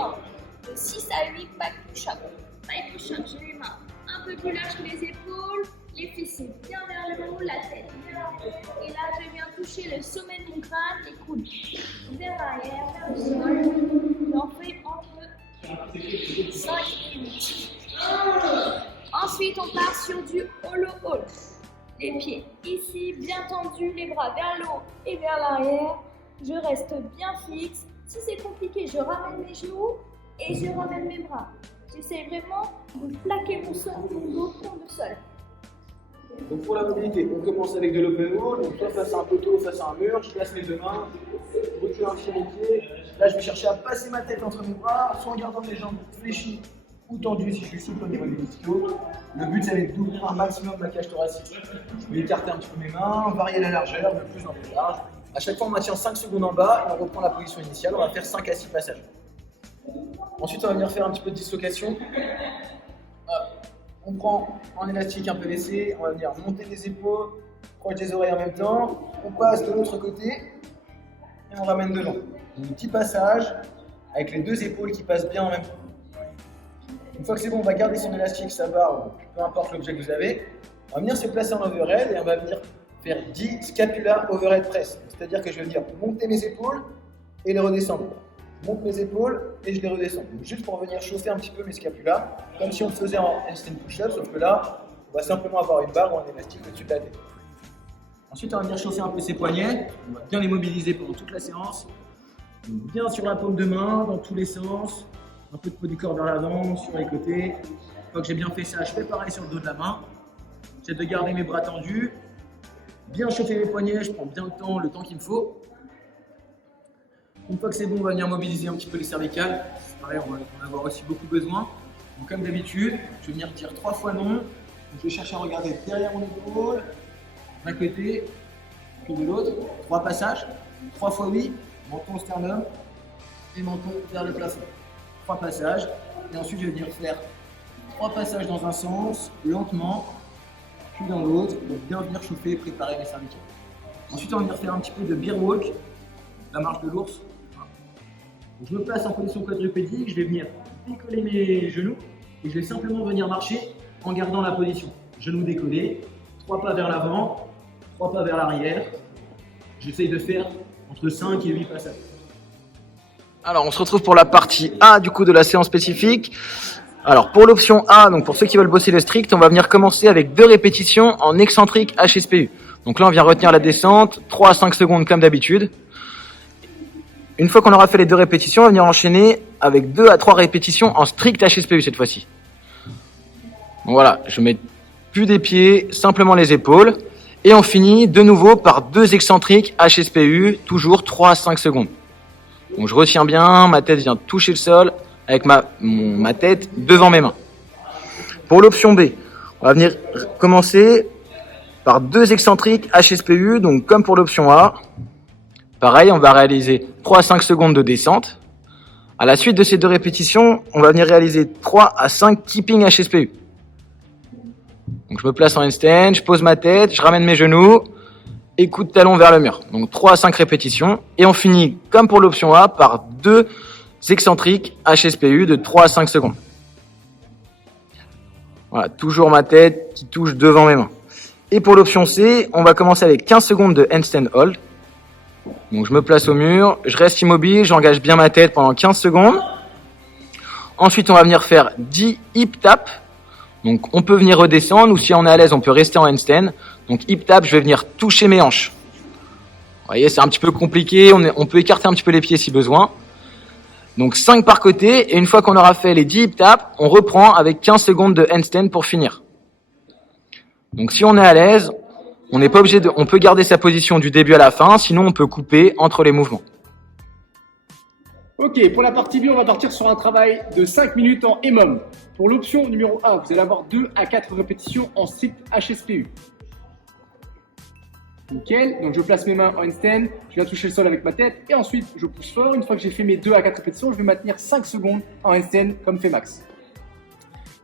fort. De 6 à 8 back push-up. Back push-up, j'ai les mains un peu plus larges que les épaules, les fessiers bien vers le haut, la tête vers le haut. Et là, je viens toucher le sommet de mon crâne, les coudes vers l'arrière, vers le sol. J'en fais entre 5 et 8. Ensuite, on part sur du hollow hold. Les pieds ici, bien tendus, les bras vers le haut et vers l'arrière. Je reste bien fixe. Si c'est compliqué, je ramène mes genoux et je ramène mes bras. J'essaie vraiment de plaquer mon dos contre le sol. Donc pour la mobilité, on commence avec de l'open wall, donc soit face à un poteau, face à un mur, je place mes deux mains, je recule un petit les pieds. Là je vais chercher à passer ma tête entre mes bras, soit en gardant mes jambes fléchies ou tendues si je suis souple au niveau des ischios. Le but c'est d'ouvrir un maximum ma cage thoracique. Je vais écarter un petit peu mes mains, varier la largeur, de plus en plus large. À chaque fois on maintient 5 secondes en bas et on reprend la position initiale, on va faire 5 à 6 passages. Ensuite on va venir faire un petit peu de dislocation. On prend un élastique un peu laissé, on va venir monter les épaules, proche des oreilles en même temps, on passe de l'autre côté et on ramène devant. Donc, un petit passage avec les deux épaules qui passent bien en même temps. Une fois que c'est bon, on va garder son élastique, sa barre, peu importe l'objet que vous avez. On va venir se placer en overhead et on va venir faire 10 scapula overhead press. C'est-à-dire que je vais venir monter mes épaules et les redescendre. Je monte mes épaules et je les redescends. Donc, juste pour venir chauffer un petit peu mes scapulas, comme si on le faisait en handstand push-up, sauf que là, on va simplement avoir une barre ou un élastique au-dessus de la tête. Ensuite, on va venir chauffer un peu ses poignets. On va bien les mobiliser pendant toute la séance. Donc, bien sur la paume de main, dans tous les sens. Un peu de poids du corps vers l'avant, sur les côtés. Une fois que j'ai bien fait ça, je fais pareil sur le dos de la main. J'essaie de garder mes bras tendus. Bien chauffer mes poignets, je prends bien le temps qu'il me faut. Une fois que c'est bon, on va venir mobiliser un petit peu les cervicales. C'est pareil, on va en avoir aussi beaucoup besoin. Donc comme d'habitude, je vais venir dire 3 fois non. Donc, je vais chercher à regarder derrière mon épaule, d'un côté, puis de l'autre. 3 passages. 3 fois oui, menton au sternum et menton vers le plafond. 3 passages. Et ensuite, je vais venir faire 3 passages dans un sens, lentement, puis dans l'autre, pour bien venir chauffer et préparer les cervicales. Ensuite, on va venir faire un petit peu de bear walk, la marche de l'ours. Donc, je me place en position quadrupédique, je vais venir décoller mes genoux et je vais simplement venir marcher en gardant la position. Genoux décollés, 3 pas vers l'avant, 3 pas vers l'arrière. J'essaye de faire entre 5 et 8 passages. Alors, on se retrouve pour la partie A du coup de la séance spécifique. Alors, pour l'option A, donc pour ceux qui veulent bosser le strict, on va venir commencer avec 2 répétitions en excentrique HSPU. Donc là, on vient retenir la descente, 3 à 5 secondes comme d'habitude. Une fois qu'on aura fait les 2 répétitions, on va venir enchaîner avec 2 à 3 répétitions en strict HSPU cette fois-ci. Donc voilà, je mets plus des pieds, simplement les épaules. Et on finit de nouveau par 2 excentriques HSPU, toujours 3 à 5 secondes. Donc je retiens bien, ma tête vient toucher le sol avec ma tête devant mes mains. Pour l'option B, on va venir commencer par 2 excentriques HSPU, donc comme pour l'option A. Pareil, on va réaliser 3 à 5 secondes de descente. À la suite de ces 2 répétitions, on va venir réaliser 3 à 5 keeping HSPU. Donc je me place en handstand, je pose ma tête, je ramène mes genoux et coup de talon vers le mur. Donc 3 à 5 répétitions. Et on finit, comme pour l'option A, par 2 excentriques HSPU de 3 à 5 secondes. Voilà, toujours ma tête qui touche devant mes mains. Et pour l'option C, on va commencer avec 15 secondes de handstand hold. Donc je me place au mur, je reste immobile, j'engage bien ma tête pendant 15 secondes. Ensuite, on va venir faire 10 hip taps. Donc on peut venir redescendre ou si on est à l'aise, on peut rester en handstand. Donc hip tap, je vais venir toucher mes hanches. Vous voyez, c'est un petit peu compliqué, on peut écarter un petit peu les pieds si besoin. Donc 5 par côté et une fois qu'on aura fait les 10 hip taps, on reprend avec 15 secondes de handstand pour finir. Donc si on est à l'aise, on n'est pas obligé on peut garder sa position du début à la fin, sinon on peut couper entre les mouvements. Ok, pour la partie B, on va partir sur un travail de 5 minutes en EMOM. Pour l'option numéro 1, vous allez avoir 2 à 4 répétitions en strict HSPU. Nickel, donc je place mes mains en handstand, je viens toucher le sol avec ma tête et ensuite je pousse fort. Une fois que j'ai fait mes 2 à 4 répétitions, je vais maintenir 5 secondes en handstand comme fait Max.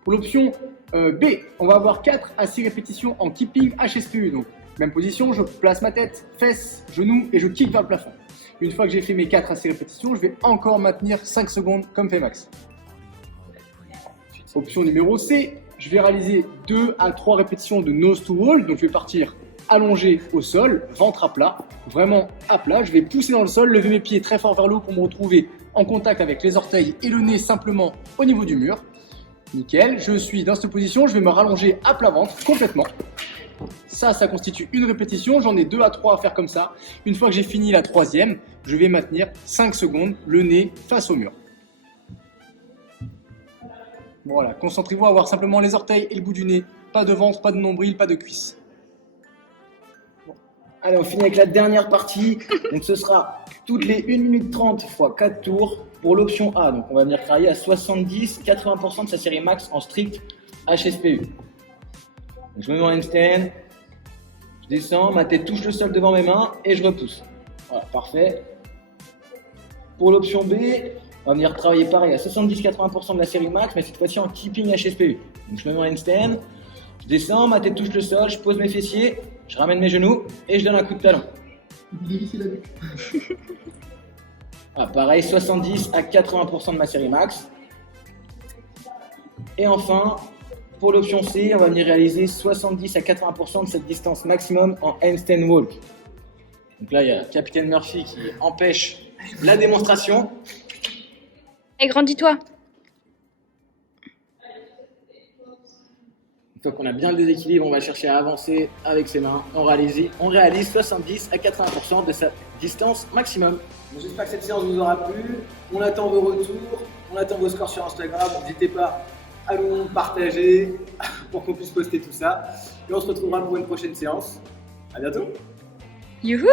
Pour l'option B, on va avoir 4 à 6 répétitions en keeping HSPU. Donc même position, je place ma tête, fesses, genoux et je kick vers le plafond. Une fois que j'ai fait mes 4 à 6 répétitions, je vais encore maintenir 5 secondes comme fait Max. Option numéro C, je vais réaliser 2 à 3 répétitions de nose to wall. Donc je vais partir allongé au sol, ventre à plat, vraiment à plat. Je vais pousser dans le sol, lever mes pieds très fort vers le haut pour me retrouver en contact avec les orteils et le nez simplement au niveau du mur. Nickel, je suis dans cette position, je vais me rallonger à plat ventre complètement. Ça constitue une répétition, j'en ai 2 à 3 à faire comme ça. Une fois que j'ai fini la 3e, je vais maintenir 5 secondes, le nez face au mur. Voilà, concentrez-vous à avoir simplement les orteils et le bout du nez, pas de ventre, pas de nombril, pas de cuisse. Allez, on finit avec la dernière partie. Donc ce sera toutes les 1 minute 30 x 4 tours pour l'option A. Donc on va venir travailler à 70-80% de sa série max en strict HSPU. Donc, je me mets en handstand, je descends, ma tête touche le sol devant mes mains et je repousse. Voilà, parfait. Pour l'option B, on va venir travailler pareil à 70-80% de la série max, mais cette fois-ci en keeping HSPU. Donc je me mets en handstand, je descends, ma tête touche le sol, je pose mes fessiers, je ramène mes genoux et je donne un coup de talon. Voilà, pareil, 70 à 80% de ma série max. Et enfin, pour l'option C, on va venir réaliser 70 à 80% de cette distance maximum en handstand walk. Donc là, il y a Capitaine Murphy qui empêche la démonstration. Et grandis-toi. Une fois qu'on a bien le déséquilibre, on va chercher à avancer avec ses mains. On réalise 70 à 80% de sa distance maximum. J'espère que cette séance vous aura plu. On attend vos retours, on attend vos scores sur Instagram. N'hésitez pas à nous partager pour qu'on puisse poster tout ça. Et on se retrouvera pour une prochaine séance. À bientôt. Youhou!